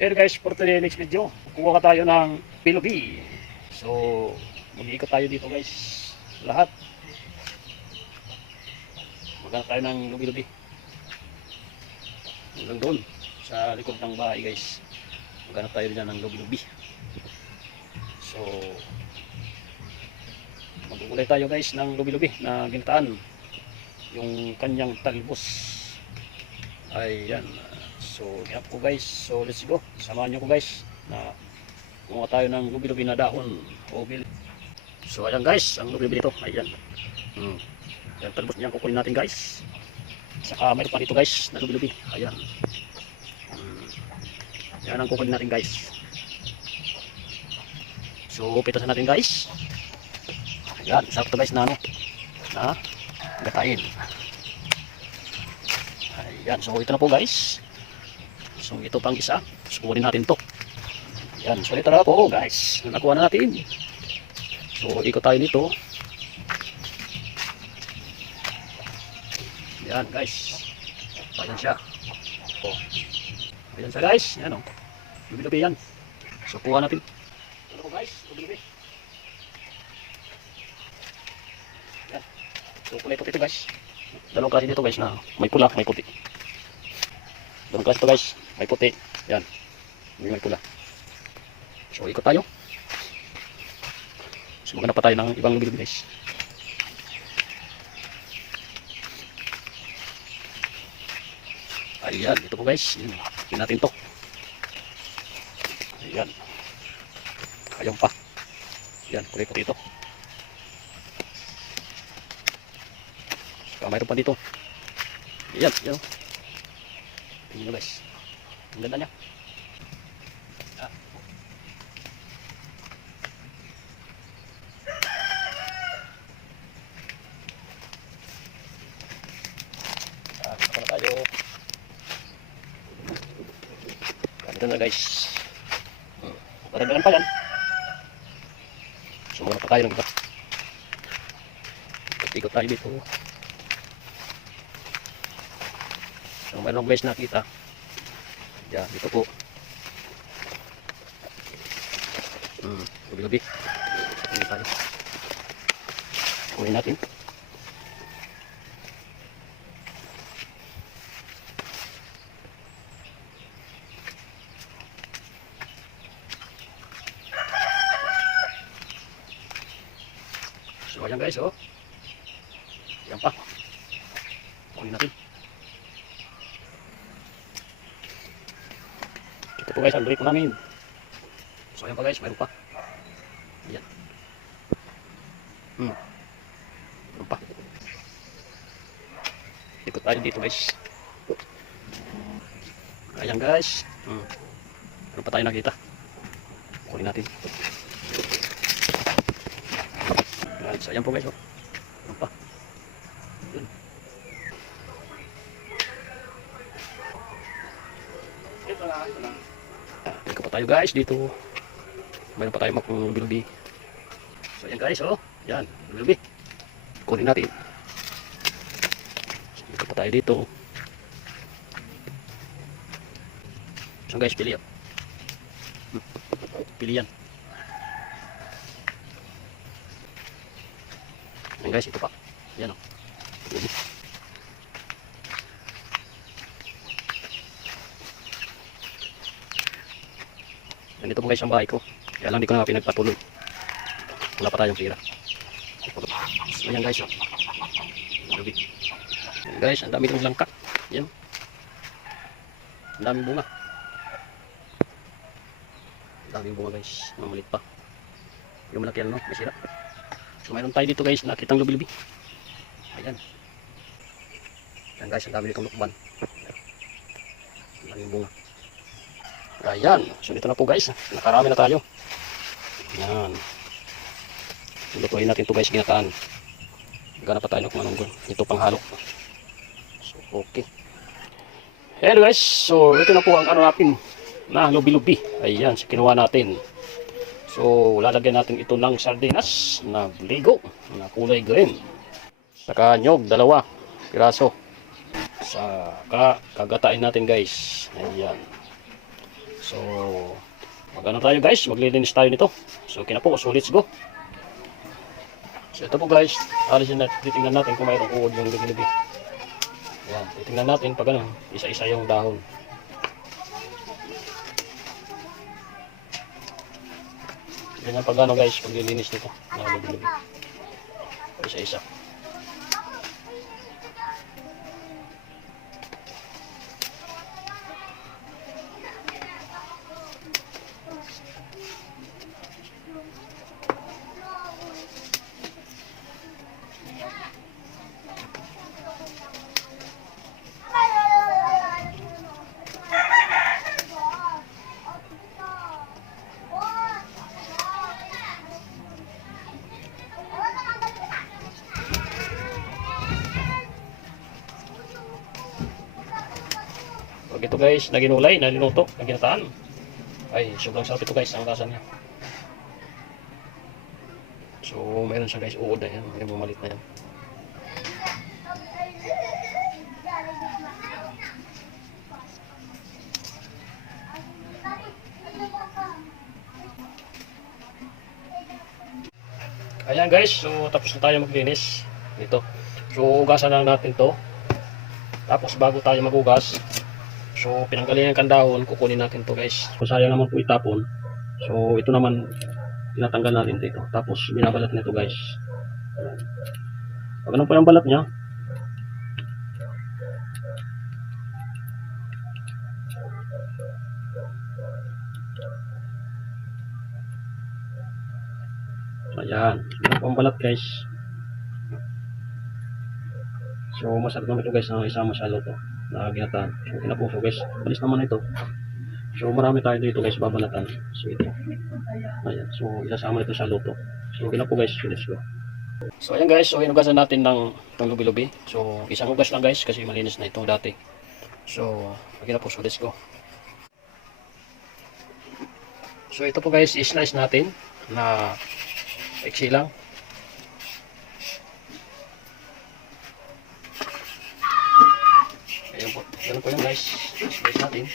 Here guys, for today next video, kuha ka tayo ng Pilubi. So, mag-iikot tayo dito guys. Lahat. Maghanap tayo ng lubi-lubi. Hanggang doon, sa likod ng bahay guys. Maghanap tayo dyan ng lubi-lubi. So, mag-uulay tayo guys ng lubi-lubi na gintaan. Yung kanyang talbos. Ayan. So, hirap ko guys. So, let's go. Samahan nyo ko guys na kumuha tayo ng lubi-lubi na dahon. So, ayan guys. Ang lubi-lubi dito. Ayan. Ayan, talbos niyan kukunin natin guys. Saka mayroon pa dito guys na lubi-lubi. Ayan. Ayan ang kukunin natin guys. So, pitasan natin guys. Ayan. Sarap ito guys na ano. Na gatain. Ayan. So, ito na po guys. So ito pang isa. Sukurin natin to. Yan. So ito na po guys. Nakuha na natin. So ikot tayo dito. Yan guys. Ayan siya. Oh. Ayan siya guys. Yan o. Lubi-lubi yan. So kuha natin. Ito po guys. Lubi-lubi. Yan. So kulay puti ito guys. Dalawang klase dito guys na may pula, may puti. Dalawang klase ito guys. May puti. Yan. May pula. So, ikot tayo. So, maghanap pa tayo ng ibang lubi-lubi guys. Ayan. Ito po guys. Tingnan natin to. Ayan. Ayaw pa. Ayan. Kulay puti ito. So, mayroon pa dito. Ayan. Ayan. Tingnan nyo guys. Ang ganda niya. Ito na tayo. Ganito na guys. Paragdagan pa yan. Sumura pa tayo ng iba. Ikot tayo dito. So mayroon guys nakita. Yan, dito po. Lubi-lubi. Ini tayo. Kunin natin. So ayan guys, oh. Yan pa. Kunin natin. Ito po guys, ang break namin. So ayan pa guys, mayroon pa. Ayan. Mayroon pa. Ikot tayo dito guys. Ayan guys. Mayroon pa tayo nakita. Kunin natin. Ayan, so ayan po guys. Mayroon pa. Ayan. Ito lang. Ika pa tayo guys dito. Mayroon pa tayo lubi-lubi. So ayan guys, oh. Yan, lubi-lubi. Kunin natin. So, ika pa tayo dito. So guys, pili yan. Pili yan. Ayan guys, ito pa. Yan, oh. Lubi. Ganito po guys ang bahay ko. Kaya lang di ko na pinagpatuloy. Wala pa tayong pira. So, ayan guys. Lubi. Ayan guys, ang dami ng langka. Yan. Ang daming bunga. Ang daming bunga guys. Mamalit pa. Yung malaki yan, no? May sira. So mayroon tayo dito guys. Nakitang lubi-lubi. Ayan. Ayan guys, ang dami ng lukban. Ang daming bunga. Ayan, so dito na po guys, nakarami na tayo. Ayan. Lutuin natin ito guys, ginataan. Gana pa tayo ng manunggol. Ito pang halo. So, okay. Ayan guys, so ito na po ang ano natin na lubi-lubi. Ayan, so kinuha natin. So, lalagyan natin ito ng sardinas na bligo na kulay green. Saka nyog, 2 piraso. Saka kagatain natin guys. Ayan. So, mag-ano tayo guys, maglilinis tayo nito. So, okay na po. So, let's go. So, ito po guys, alisin natin, titingnan natin kung mayroong uod yung lubi-lubi. Yan, titingnan natin pag ano, isa-isa yung dahon. Ganyan pag ano guys, paglilinis nito ng lubi-lubi. Isa-isa. Pag ito guys, na ginulay, na linuto, na ginataan. Ay, sobrang sarap ito guys, ang lasa niya. So, mayroon siya guys, uod na yan, yung mamalit na yan. Ayan guys, so tapos na tayo maglinis dito. So, ugasan lang natin to. Tapos bago tayo magugas, so pinanggalingan ng dahon, kukunin natin to guys. So sayang naman po itapon. So ito naman tinatanggal natin dito. Tapos binabalat nito guys. Pag ano po yung balat niya, ayan, ano po ang balat guys. So masarap naman ito guys na isama sa luto na ginataan. So kinapuso guys, balis naman ito. So marami tayo dito guys babalatan. So ito, ayan, so isasama ito sa luto. So kinapo guys, let's go. So ayan guys, so hinugasan natin ng lubi-lubi. So isang hugas lang guys kasi malinis na ito dati. So kinapuso, let's go. So ito po guys, i-slice natin na iksi lang. Ayan po, ganun po yun guys, slice natin.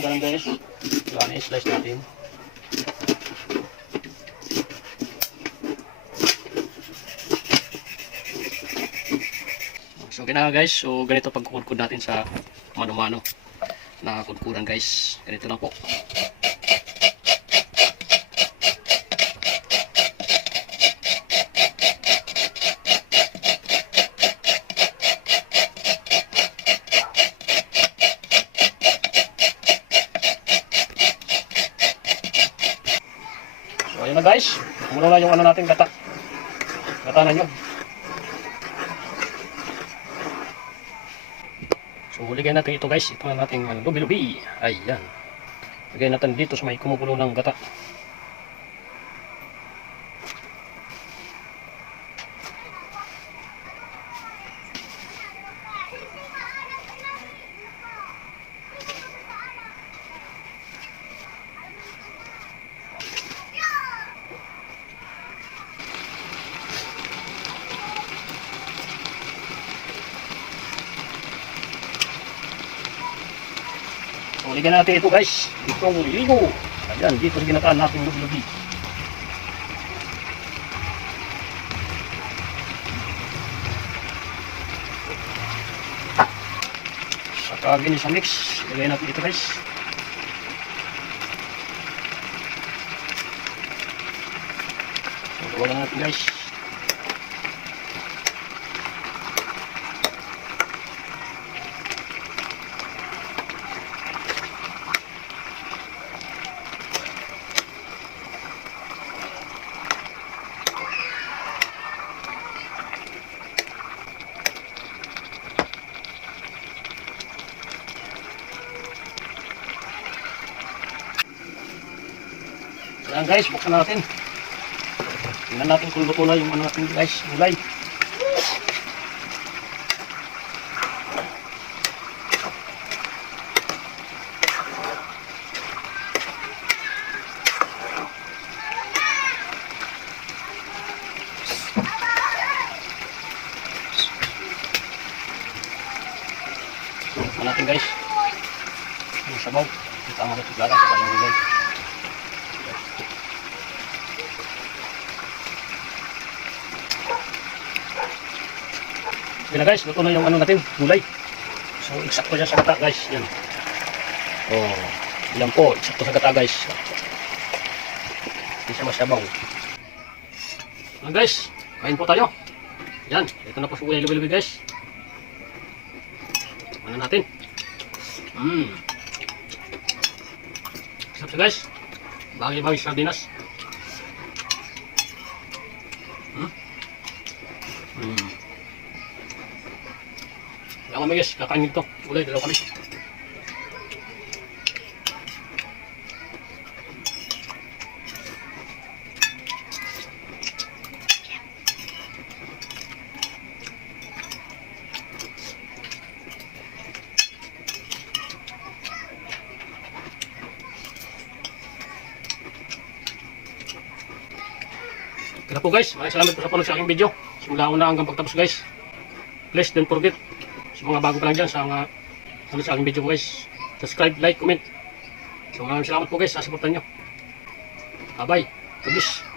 Ganun guys, yan, i-slice natin. So ginawa guys, so ganito pagkukudkod natin sa mano-mano na kudkuran guys, ganito lang po. So ayun na guys, muna na yung ano natin gata na nyo. So huligay natin ito guys, ito na natin lubi-lubi. Ayan, lagay natin dito sa may kumukulo ng gata. Huligan natin ito guys, itong ligo. Ayan, dito ginataan natin lubi-lubi. Saka gini sa mix, ilagay natin ito guys. So, wala natin guys. Ayan guys, buksan natin. Tingnan natin kung luto na yung ano natin guys, gulay. Buksan natin guys. Yung sabaw. Kita mo ito gara sa yung gulay. Yan na guys, luto na yung ano natin, gulay. So, eksakto yan sa gata guys. Yan. Oh, yan po, eksakto sa gata guys. Hindi siya masyabaw. Yan guys, kain po tayo. Yan, ito na po sa gulay lubi-lubi guys. Ano natin? Sarap siya guys. Bagay-bagay sardinas. Yan kami guys, kakain nito. Ulay, dalaw kami. Kaya po guys, maraming salamat po sa panood sa aking video. Simula una hanggang pagtapos guys. Please don't forget, sa mga bago pa lang dyan, sa mga ano sa aking video po guys, subscribe, like, comment. So maraming salamat po guys sa suportan nyo. Bye bye. God bless.